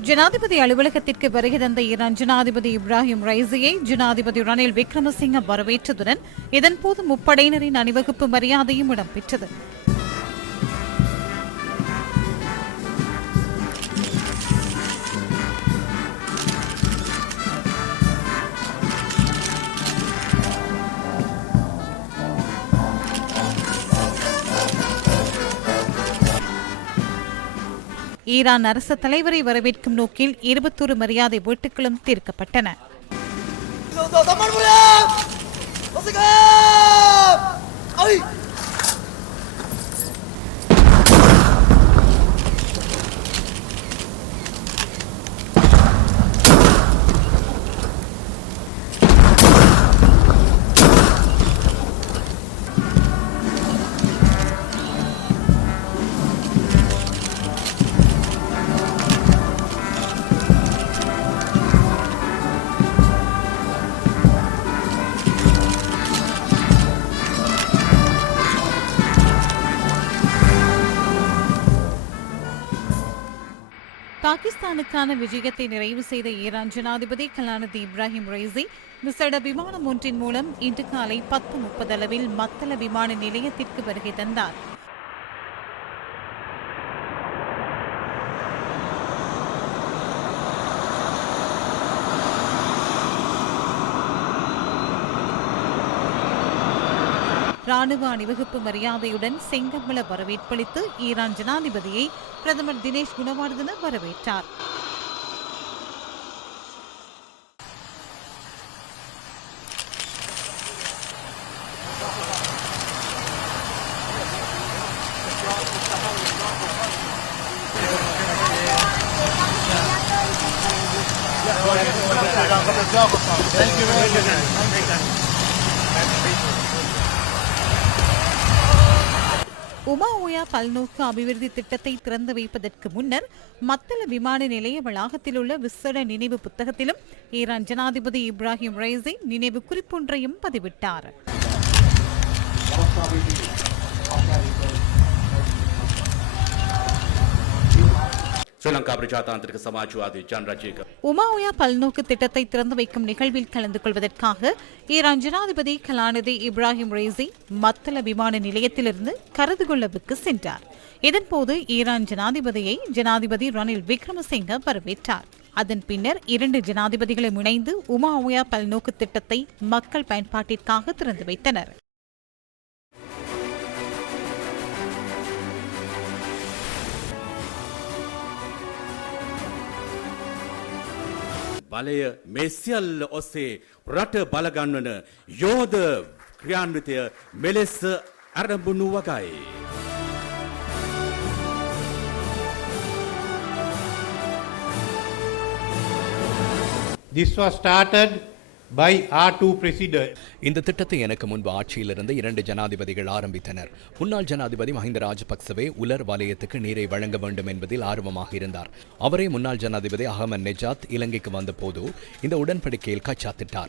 ஜனாதிபதி அலுவலகத்திற்கு வருகை தந்த ஈரான் ஜனாதிபதி இப்ராஹிம் ரைசியை ஜனாதிபதி ரணில் விக்ரமசிங்க வரவேற்றதுடன் இதன்போது முப்படையினரின் அணிவகுப்பு மரியாதையும் இடம்பெற்றது ஈரான் அரசு தலைவரை வரவேற்கும் நோக்கில் இருபத்தொரு மரியாதை வீட்டுகளும் தீர்க்கப்பட்டன. பாகிஸ்தானுக்கான விஜயத்தை நிறைவு செய்த ஈரான் ஜனாதிபதி கலானதி இப்ராஹிம் ரைசி விசேட விமானம் ஒன்றின் மூலம் இன்று காலை பத்து முப்பது அளவில் மத்தள விமான நிலையத்திற்கு வருகை தந்தார். ராணுவ அணிவகுப்பு மரியாதையுடன் செங்கம்பள வரவேற்பளித்து ஈரான் ஜனாதிபதியை பிரதமர் தினேஷ் குணவர்தன வரவேற்றார். உமா ஓயா பல்நோக்கு அபிவிருத்தி திட்டத்தை திறந்து வைப்பதற்கு முன்னர் மத்தள விமான நிலைய வளாகத்தில் உள்ள விசேட நினைவு புத்தகத்திலும் ஈரான் ஜனாதிபதி இப்ராஹிம் ரைசி நினைவு குறிப்பொன்றையும் பதிவிட்டார். ஸ்ரீலங்கா பிரஜாதாந்திரிக சமாஜ்வாதி ஜனராஜேக உமாவுயா பல்நோக்கு திட்டத்தை திறந்து வைக்கும் நிகழ்வில் கலந்து கொள்வதற்காக ஈரான் ஜனாதிபதி கலாநிதி இப்ராஹிம் ரேசி மத்தள விமான நிலையத்திலிருந்து கருதுகொள்ளவுக்கு சென்றார். இதன்போது ஈரான் ஜனாதிபதியை ஜனாதிபதி ரணில் விக்ரமசிங்க வரவேற்றார். அதன் பின்னர் இரண்டு ஜனாதிபதிகளும் இணைந்து உமா உயா பல்நோக்கு திட்டத்தை மக்கள் பயன்பாட்டிற்காக திறந்து வைத்தனர். බලය මේ සියල්ල ඔස්සේ රට බලගන්වන යෝධ ක්‍රියාන්විතය මෙලෙස ඇරඹුණු වගයි. This was started by R2 President. இந்த திட்டத்தை எனக்கு முன்பு ஆட்சியிலிருந்து இரண்டு ஜனாதிபதிகள் ஆரம்பித்தனர். முன்னாள் ஜனாதிபதி மஹிந்த ராஜபக்சவே உலர் வலயத்துக்கு நீரை வழங்க வேண்டும் என்பதில் ஆர்வமாக இருந்தார். அவரே முன்னாள் ஜனாதிபதி அகமது நெஜாத் இலங்கைக்கு வந்தபோது இந்த உடன்படிக்கையில் கச்சாத்திட்டார்.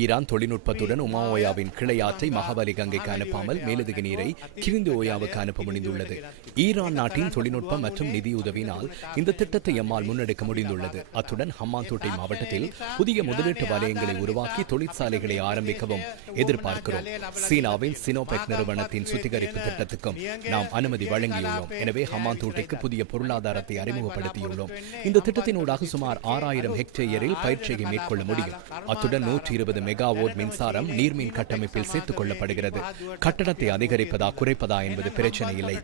ஈரான் தொழில்நுட்பத்துடன் உமா ஓயாவின் கிளையாற்றை மகாபலி கங்கைக்கு அனுப்பாமல் மேலதிக நீரை கிரிந்து ஓயாவுக்கு அனுப்ப முடிந்துள்ளது. ஈரான் நாட்டின் தொழில்நுட்பம் மற்றும் நிதியுதவியினால் இந்த திட்டத்தை எம்மால் முன்னெடுக்க முடிந்துள்ளது. அத்துடன் ஹம்மாந்தோட்டை மாவட்டத்தில் புதிய முதலீட்டு வலயங்களை உருவாக்கி தொழிற்சாலைகளை ஆரம்பிக்கவும் எதிர்பார்க்கிறோம். சீனாவின் சினோபெக் நிறுவனத்தின் சுத்திகரிப்பு திட்டத்துக்கும் நாம் அனுமதி வழங்கியுள்ளோம். எனவே ஹம்மாந்தோட்டைக்கு புதிய பொருளாதாரத்தை அறிமுகப்படுத்தியுள்ளோம். இந்த திட்டத்தினூடாக சுமார் ஆறாயிரம் ஹெக்டேயரில் பயிற்சியை மேற்கொள்ள முடியும். அத்துடன் நூற்றி இருபது மெகாவோட் மின்சாரம் நீர்மின் கட்டமைப்பில் சேர்த்துக் கொள்ளப்படுகிறது கட்டணத்தை அதிகரிப்பதா குறைப்பதா என்பது பிரச்சனை இல்லை.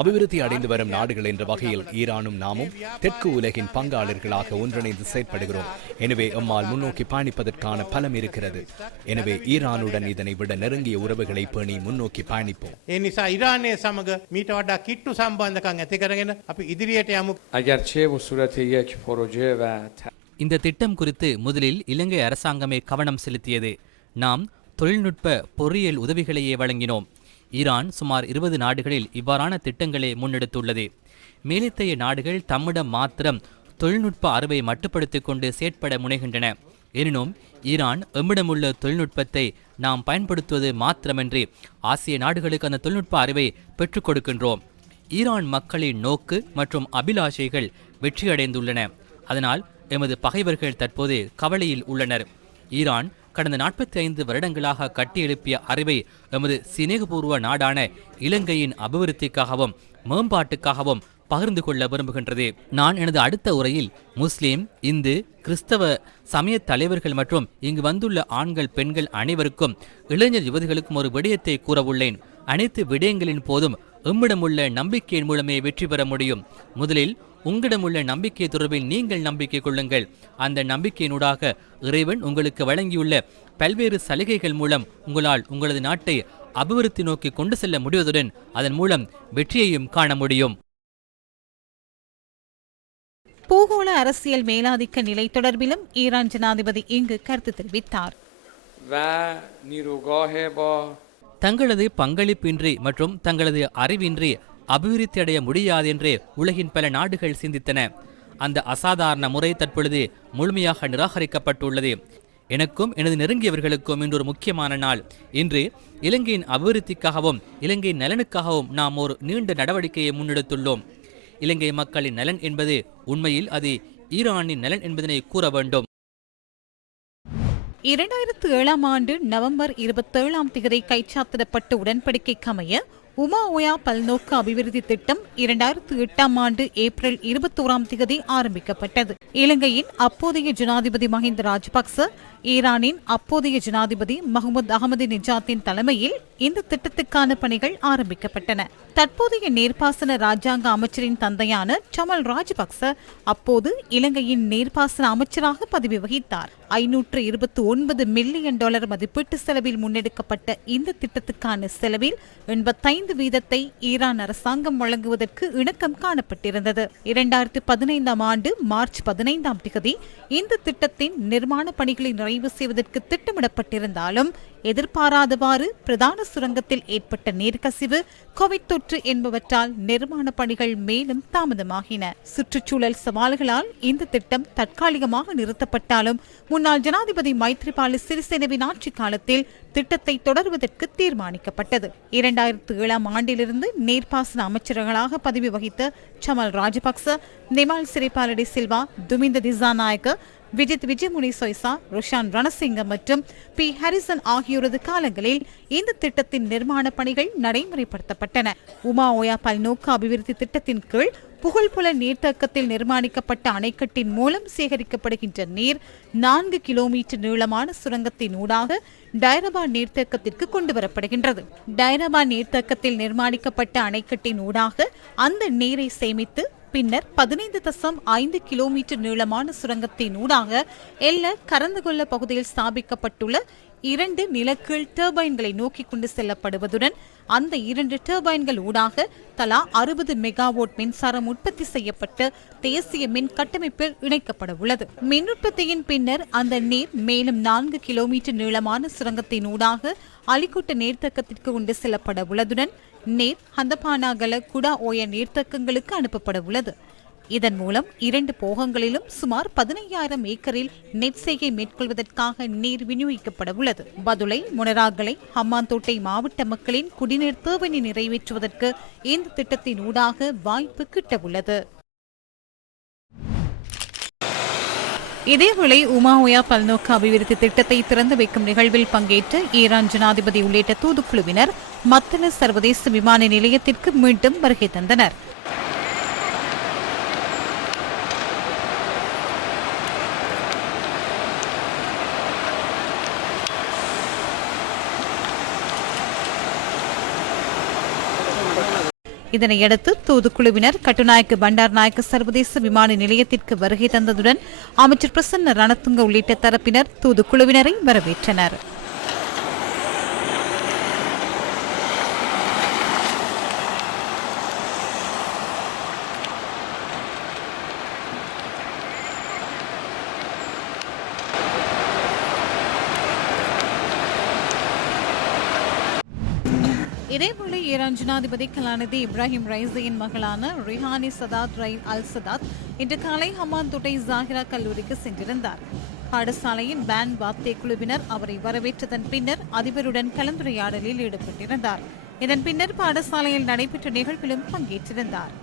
அபிவிருத்தி அடைந்து வரும் நாடுகள் என்ற வகையில் ஈரானும் நாமும் தெற்கு உலகின் பங்காளர்களாக ஒன்றிணைந்து செயற்படுகிறோம். எனவே எம்மால் முன்னோக்கி பயணிப்பதற்கான பலம் இருக்கிறது. எனவே ஈரானுடன் இதனை விட நெருங்கிய உறவுகளை பேணி முன்னோக்கி பயணிப்போம். கிட்டு சம்பாந்தக்காங்க இந்த திட்டம் குறித்து முதலில் இலங்கை அரசாங்கமே கவனம் செலுத்தியது. நாம் தொழில்நுட்ப பொறியியல் உதவிகளையே வழங்கினோம். ஈரான் சுமார் இருபது நாடுகளில் இவ்வாறான திட்டங்களை முன்னெடுத்துள்ளது. மேலித்தைய நாடுகள் தம்மிடம் மாத்திரம் தொழில்நுட்ப அறிவை மட்டுப்படுத்தி கொண்டு செயற்பட முனைகின்றன. எனினும் ஈரான் எம்மிடமுள்ள தொழில்நுட்பத்தை நாம் பயன்படுத்துவது மாத்திரமின்றி ஆசிய நாடுகளுக்கு அந்த தொழில்நுட்ப அறிவை பெற்றுக் கொடுக்கின்றோம். ஈரான் மக்களின் நோக்கு மற்றும் அபிலாஷைகள் வெற்றியடைந்துள்ளன. அதனால் எமது பகைவர்கள் தற்போது கவலையில் உள்ளனர். ஈரான் கடந்த நாற்பத்தி ஐந்து வருடங்களாக கட்டியெழுப்பிய அறிவை எமது சிநேகபூர்வ நாடான இலங்கையின் அபிவிருத்திக்காகவும் மேம்பாட்டுக்காகவும் பகிர்ந்து கொள்ள விரும்புகின்றது. நான் எனது அடுத்த உரையில் முஸ்லிம் இந்து கிறிஸ்தவ சமய தலைவர்கள் மற்றும் இங்கு வந்துள்ள ஆண்கள் பெண்கள் அனைவருக்கும் இளைஞர் யுவதிகளுக்கும் ஒரு விடயத்தை கூறவுள்ளேன். அனைத்து விடயங்களின் போதும் எம்மிடமுள்ள நம்பிக்கையின் மூலமே வெற்றி பெற முடியும். முதலில் உங்களிடமுள்ள நம்பிக்கை தொடர்பில் நீங்கள் நம்பிக்கை கொள்ளுங்கள். அந்த நம்பிக்கையினூடாக இறைவன் உங்களுக்கு வழங்கியுள்ள பல்வேறு சலுகைகள் மூலம் உங்களால் உங்களது நாட்டை அபிவிருத்தி நோக்கி கொண்டு செல்ல முடிவதுடன் அதன் மூலம் வெற்றியையும் காண முடியும். பூகோள அரசியல் மேலாதிக்க நிலை தொடர்பிலும் ஈரான் ஜனாதிபதி இங்கு கருத்து தெரிவித்தார். தங்களது பங்களிப்பின்றி மற்றும் தங்களது அறிவின்றி அபிவிருத்தி அடைய முடியாதென்றே உலகின் பல நாடுகள் சிந்தித்தன. அந்த அசாதாரண முறை தற்பொழுது முழுமையாக நிராகரிக்கப்பட்டுள்ளது. எனக்கும் எனது நெருங்கியவர்களுக்கும் இன்று ஒரு முக்கியமான நாள். இன்று இலங்கையின் அபிவிருத்திக்காகவும் இலங்கையின் நலனுக்காகவும் நாம் ஒரு நீண்ட நடவடிக்கையை முன்னெடுத்துள்ளோம். இலங்கை மக்களின் நலன் என்பது உண்மையில் அது ஈரானின் நலன் என்பதனை கூற வேண்டும். இரண்டாயிரத்து ஏழாம் ஆண்டு நவம்பர் இருபத்தேழாம் திகதி கைச்சாத்திடப்பட்ட உடன்படிக்கைக்கு அமைய உமா ஒயா பல்நோக்கு அபிவிருத்தி திட்டம் இரண்டாயிரத்து எட்டாம் ஆண்டு ஏப்ரல் இருபத்தோராம் திகதி ஆரம்பிக்கப்பட்டது. இலங்கையின் அப்போதைய ஜனாதிபதி மஹிந்த ராஜபக்ச ஈரானின் அப்போதைய ஜனாதிபதி மஹமுத் அகமது நிஜாத்தின் தலைமையில் இந்த திட்டத்துக்கான பணிகள் ஆரம்பிக்கப்பட்டன. தற்போதைய நீர்ப்பாசன ராஜாங்க அமைச்சரின் தந்தையான சமல் ராஜபக்ச அப்போது இலங்கையின் நீர்ப்பாசன அமைச்சராக பதவி வகித்தார். ஐநூற்று இருபத்தி ஒன்பது மில்லியன் டாலர் மதிப்பீட்டு செலவில் முன்னெடுக்கப்பட்ட இந்த திட்டத்துக்கான செலவில் எண்பத்தைந்து வீதத்தை ஈரான் அரசாங்கம் வழங்குவதற்கு இணக்கம் காணப்பட்டிருந்தது. இரண்டாயிரத்து பதினைந்தாம் ஆண்டு மார்ச் பதினைந்தாம் திகதி இந்த திட்டத்தின் நிர்மாண பணிகளை நிறைவு ஆய்வு செய்வதற்கு திட்டமிடப்பட்டிருந்தாலும் எதிர்பாராதவாறு பிரதான சுரங்கத்தில் ஏற்பட்ட நீர்க்கசிவு கோவிட் தொற்று என்பவற்றால் நிர்மாண பணிகள் மேலும் தாமதமாகின. சுற்றுச்சூழல் சவால்களால் இந்த திட்டம் தற்காலிகமாக நிறுத்தப்பட்டாலும் முன்னாள் ஜனாதிபதி மைத்ரிபால சிறிசேனவின் ஆட்சி காலத்தில் திட்டத்தை தொடர்வதற்கு தீர்மானிக்கப்பட்டது. இரண்டாயிரத்து ஏழாம் ஆண்டிலிருந்து நீர்ப்பாசன அமைச்சர்களாக பதவி வகித்த சமல் ராஜபக்ச நிமால் சிறிபாலடி சில்வா துமிந்த திசாநாயக்க விஜித் விஜயமுனி சொய்சா ருஷான் ரணசிங்க மற்றும் பி. ஹாரிசன் ஆகியோரது காலங்களில் இந்த திட்டத்தின் நிர்மாண பணிகள் நடைமுறைப்படுத்தப்பட்டன. உமா ஓயா பல்நோக்கு அபிவிருத்தி திட்டத்தின் கீழ் புகழ்புல நீர்த்தக்கத்தில் நிர்மாணிக்கப்பட்ட அணைக்கட்டின் மூலம் சேகரிக்கப்படுகின்ற நீர் நான்கு கிலோமீட்டர் நீளமான சுரங்கத்தின் ஊடாக டைரபா நீர்த்தேக்கத்திற்கு கொண்டு வரப்படுகின்றது டைரபா நீர்த்தேக்கத்தில் நிர்மாணிக்கப்பட்ட அணைக்கட்டின் ஊடாக அந்த நீரை சேமித்து பின்னர் பதினைந்து தசம் ஐந்து கிலோமீட்டர் நீளமான சுரங்கத்தின் ஊடாக எல்ல கரந்துகொள்ள பகுதியில் ஸ்தாபிக்கப்பட்டுள்ள இரண்டு நிலக்கீழ் டர்பைன்களை நோக்கி கொண்டு செல்லப்படுவதுடன் அந்த இரண்டு டர்பைன்கள் ஊடாக தலா அறுபது மெகாவோட் மின்சாரம் உற்பத்தி செய்யப்பட்டு தேசிய மின் கட்டமைப்பில் இணைக்கப்பட உள்ளது. மின் உற்பத்தியின் பின்னர் அந்த நீர் மேலும் நான்கு கிலோமீட்டர் நீளமான சுரங்கத்தின் ஊடாக அலிக்குட்ட நீர்த்தக்கத்திற்கு கொண்டு செல்லப்பட உள்ளதுடன் நீர் ஹந்தபானாகல குடா ஓய நீர்த்தக்கங்களுக்கு அனுப்பப்பட உள்ளது இதன் மூலம் இரண்டு போகங்களிலும் சுமார் பதினையாயிரம் ஏக்கரில் நெற்செய்கை மேற்கொள்வதற்காக நீர் விநியோகிக்கப்பட உள்ளது பதுளை முனராகலை ஹம்மாந்தோட்டை மாவட்ட மக்களின் குடிநீர் தேவையை நிறைவேற்றுவதற்கு இந்த திட்டத்தின் ஊடாக வாய்ப்பு கிட்டவுள்ளது. இதேவேளை உமாஓயா பல்நோக்கு அபிவிருத்தி திட்டத்தை திறந்து வைக்கும் நிகழ்வில் பங்கேற்ற ஈரான் ஜனாதிபதி உள்ளிட்ட தூதுக்குழுவினர் மத்தள சர்வதேச விமான நிலையத்திற்கு மீண்டும் வருகை தந்தனர். இதனையடுத்து தூதுக்குழுவினர் கட்டுநாயக்க பண்டார் நாயக்க சர்வதேச விமான நிலையத்திற்கு வருகை தந்ததுடன் அமைச்சர் பிரசன்ன ரணத்துங்க உள்ளிட்ட தரப்பினர் தூதுக்குழுவினரை வரவேற்றனர். ஈரான் ஜனாதிபதி கலாநிதி இப்ராஹிம் ரைசியின் மகளான ரிஹானி சதாத் ரை அல் சதாத் இன்று காலை ஹமான் துட்டை ஜாகிரா கல்லூரிக்கு சென்றிருந்தார். பாடசாலையின் பேன் பாப்தே குழுவினர் அவரை வரவேற்றதன் பின்னர் அதிபருடன் கலந்துரையாடலில் ஈடுபட்டிருந்தார். இதன் பின்னர் பாடசாலையில் நடைபெற்ற நிகழ்விலும் பங்கேற்றிருந்தார்.